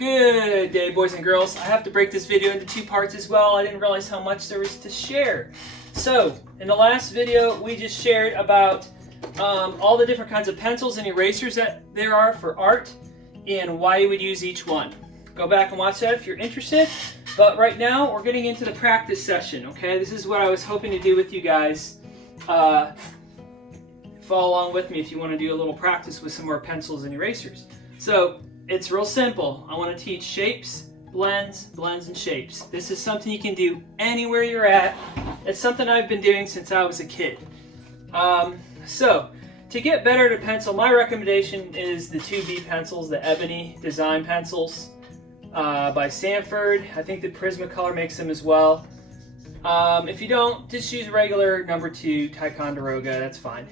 Good day, boys and girls. I have to break this video into two parts as well. I didn't realize how much there was to share. So, in the last video, we just shared about all the different kinds of pencils and erasers that there are for art and why you would use each one. Go back and watch that if you're interested. But right now, we're getting into the practice session, okay? This is what I was hoping to do with you guys. Follow along with me if you want to do a little practice with some more pencils and erasers. So, it's real simple. I want to teach shapes, blends, and shapes. This is something you can do anywhere you're at. It's something I've been doing since I was a kid. So, to get better at a pencil, my recommendation is the 2B pencils, the ebony design pencils by Sanford. I think the Prismacolor makes them as well. If you don't, just use regular number 2 Ticonderoga. That's fine.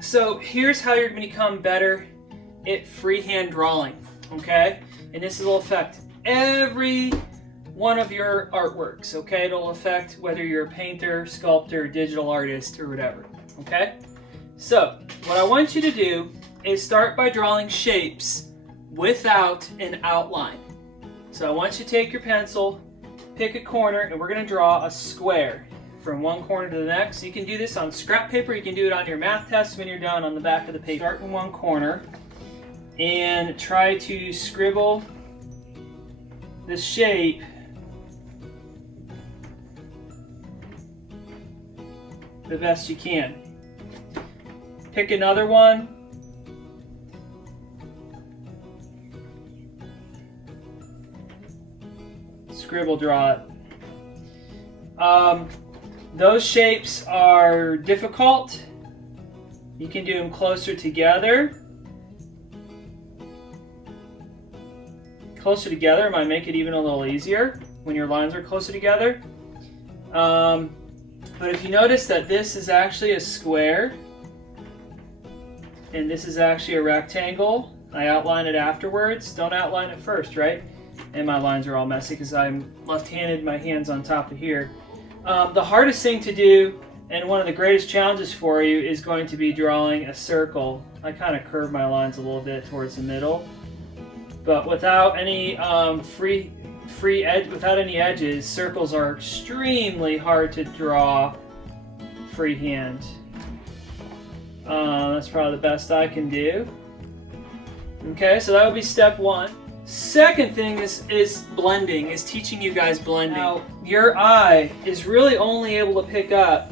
So, here's how you're going to become better at freehand drawing, okay? And this will affect every one of your artworks, okay? It'll affect whether you're a painter, sculptor, digital artist, or whatever, okay? So, what I want you to do is start by drawing shapes without an outline. So I want you to take your pencil, pick a corner, and we're gonna draw a square from one corner to the next. You can do this on scrap paper, you can do it on your math test when you're done on the back of the page. Start in one corner and try to scribble the shape the best you can. Pick another one. Scribble draw it. Those shapes are difficult. You can do them closer together. Closer together might make it even a little easier when your lines are closer together. But if you notice that this is actually a square and this is actually a rectangle, I outline it afterwards. Don't outline it first, right? And my lines are all messy because I'm left-handed, my hand's on top of here. The hardest thing to do, and one of the greatest challenges for you, is going to be drawing a circle. I kind of curve my lines a little bit towards the middle. But without any without any edges, circles are extremely hard to draw freehand. That's probably the best I can do. Okay, so that would be step one. Second thing is blending, is teaching you guys blending. Now, your eye is really only able to pick up,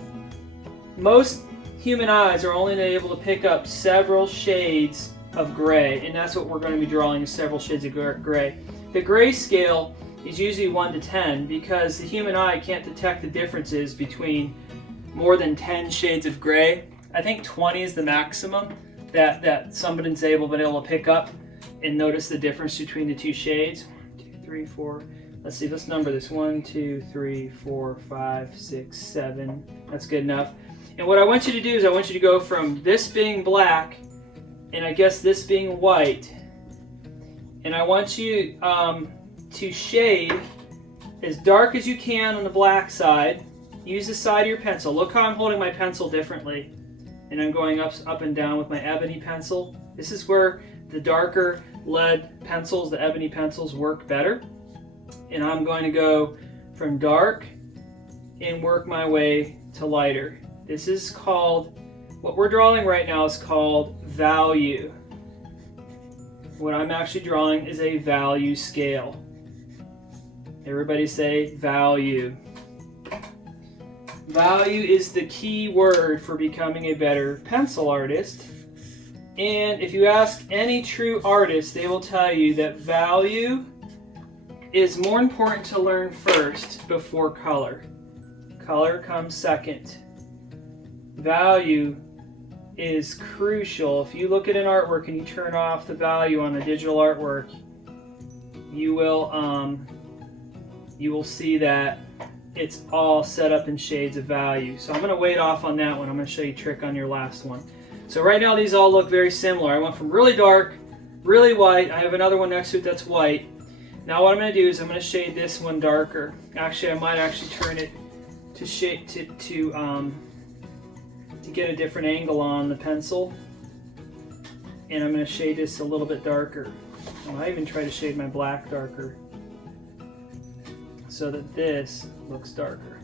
most human eyes are only able to pick up several shades of gray, and that's what we're going to be drawing, is several shades of gray. The gray scale is usually 1 to 10 because the human eye can't detect the differences between more than 10 shades of gray. I think 20 is the maximum that somebody's able to pick up and notice the difference between the two shades. 1, 2, 3, 4. Let's see, let's number this. 1, 2, 3, 4, 5, 6, 7. That's good enough. And what I want you to do is I want you to go from this being black and I guess this being white, and I want you to shade as dark as you can on the black side. Use the side of your pencil. Look how I'm holding my pencil differently, and I'm going up and down with my ebony pencil. This is where the darker lead pencils, the ebony pencils, work better. And I'm going to go from dark and work my way to lighter. This is called, what we're drawing right now is called value. What I'm actually drawing is a value scale. Everybody say value. Value is the key word for becoming a better pencil artist. And if you ask any true artist, they will tell you that value is more important to learn first before color. Color comes second. Value is crucial. If you look at an artwork and you turn off the value on a digital artwork, you will see that it's all set up in shades of value. So I'm going to wait off on that one. I'm going to show you a trick on your last one. So right now these all look very similar. I went from really dark, really white. I have another one next to it that's white. Now what I'm going to do is I'm going to shade this one darker. Actually, I might actually turn it to shade to get a different angle on the pencil. And I'm going to shade this a little bit darker. I might even try to shade my black darker so that this looks darker.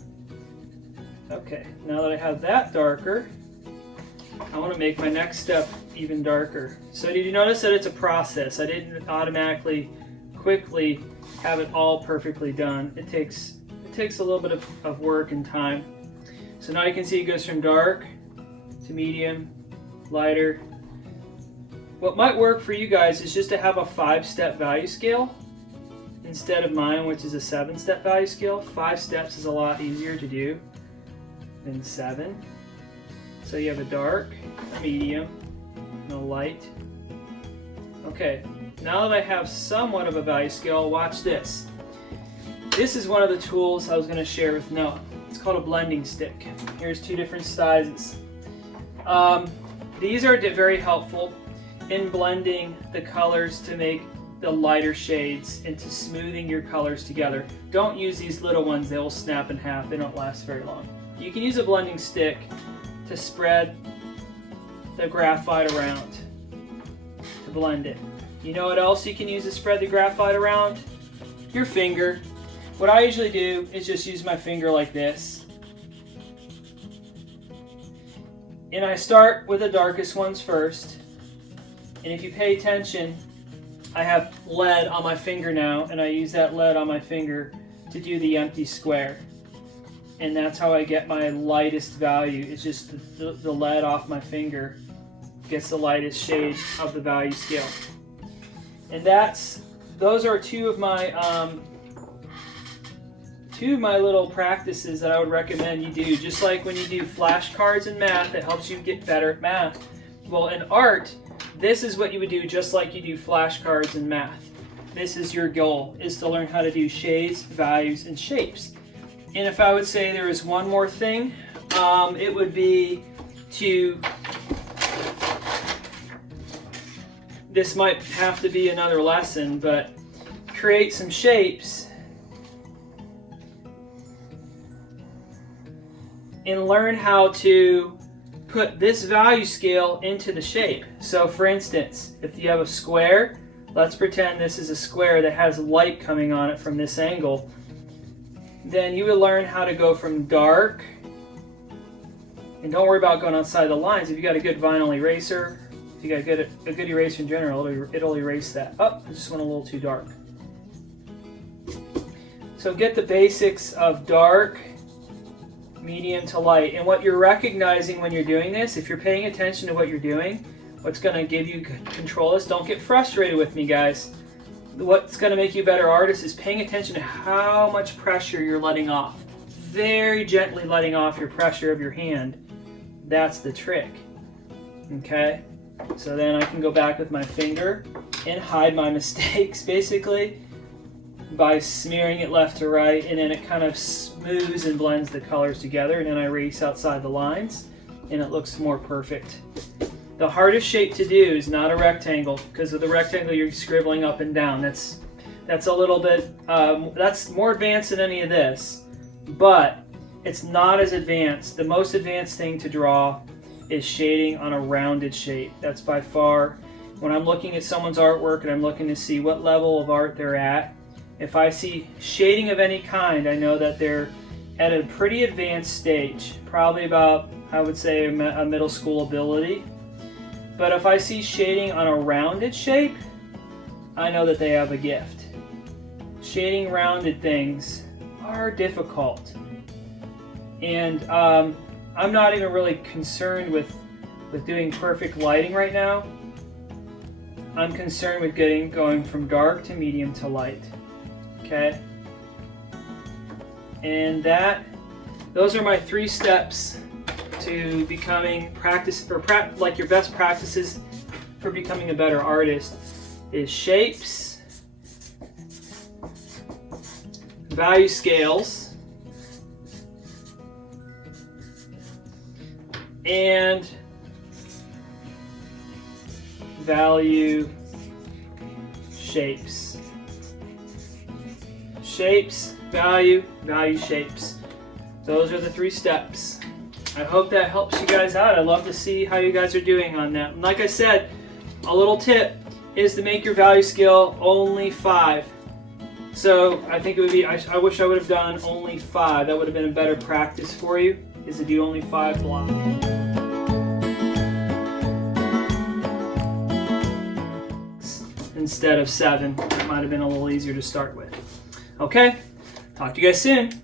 Okay, now that I have that darker, I want to make my next step even darker. So did you notice that it's a process? I didn't automatically, quickly have it all perfectly done. It takes a little bit of work and time. So now you can see it goes from dark to medium, lighter. What might work for you guys is just to have a 5-step value scale instead of mine, which is a 7-step value scale. 5 steps is a lot easier to do than 7. So you have a dark, a medium, and a light. Okay, now that I have somewhat of a value scale, watch this. This is one of the tools I was going to share with Noah. It's called a blending stick. Here's 2 different sizes. These are very helpful in blending the colors to make the lighter shades and to smoothing your colors together. Don't use these little ones, they will snap in half, they don't last very long. You can use a blending stick to spread the graphite around to blend it. You know what else you can use to spread the graphite around? Your finger. What I usually do is just use my finger like this. And I start with the darkest ones first. And if you pay attention, I have lead on my finger now, and I use that lead on my finger to do the empty square. And that's how I get my lightest value. It's just the lead off my finger gets the lightest shade of the value scale. And those are two of my little practices that I would recommend you do. Just like when you do flashcards in math, it helps you get better at math. Well, in art, this is what you would do just like you do flashcards in math. This is your goal, is to learn how to do shades, values, and shapes. And if I would say there is one more thing, it would be to, this might have to be another lesson, but create some shapes and learn how to put this value scale into the shape. So for instance, if you have a square, let's pretend this is a square that has light coming on it from this angle, then you would learn how to go from dark, and don't worry about going outside the lines. If you got a good vinyl eraser, if you got a good eraser in general, it'll erase that. Oh, I just went a little too dark. So get the basics of dark, medium to light. And what you're recognizing when you're doing this, if you're paying attention to what you're doing, what's going to give you control is, don't get frustrated with me, guys. What's going to make you a better artist is paying attention to how much pressure you're letting off. Very gently letting off your pressure of your hand. That's the trick. Okay? So then I can go back with my finger and hide my mistakes, basically, by smearing it left to right, and then it kind of smooths and blends the colors together, and then I erase outside the lines, and it looks more perfect. The hardest shape to do is not a rectangle, because with a rectangle you're scribbling up and down. That's a little bit, that's more advanced than any of this, but it's not as advanced. The most advanced thing to draw is shading on a rounded shape. That's by far, when I'm looking at someone's artwork and I'm looking to see what level of art they're at, if I see shading of any kind, I know that they're at a pretty advanced stage, probably about, I would say, a middle school ability. But if I see shading on a rounded shape, I know that they have a gift. Shading rounded things are difficult. And I'm not even really concerned with doing perfect lighting right now. I'm concerned with going from dark to medium to light. Okay? And those are my 3 steps to becoming like your best practices for becoming a better artist is shapes, value scales, and value shapes. Shapes, value, shapes. Those are the 3 steps. I hope that helps you guys out. I'd love to see how you guys are doing on that. And like I said, a little tip, is to make your value scale only 5. So I think it would be, I wish I would have done only 5. That would have been a better practice for you, is to do only 5 blocks. Instead of 7. It might have been a little easier to start with. Okay, talk to you guys soon.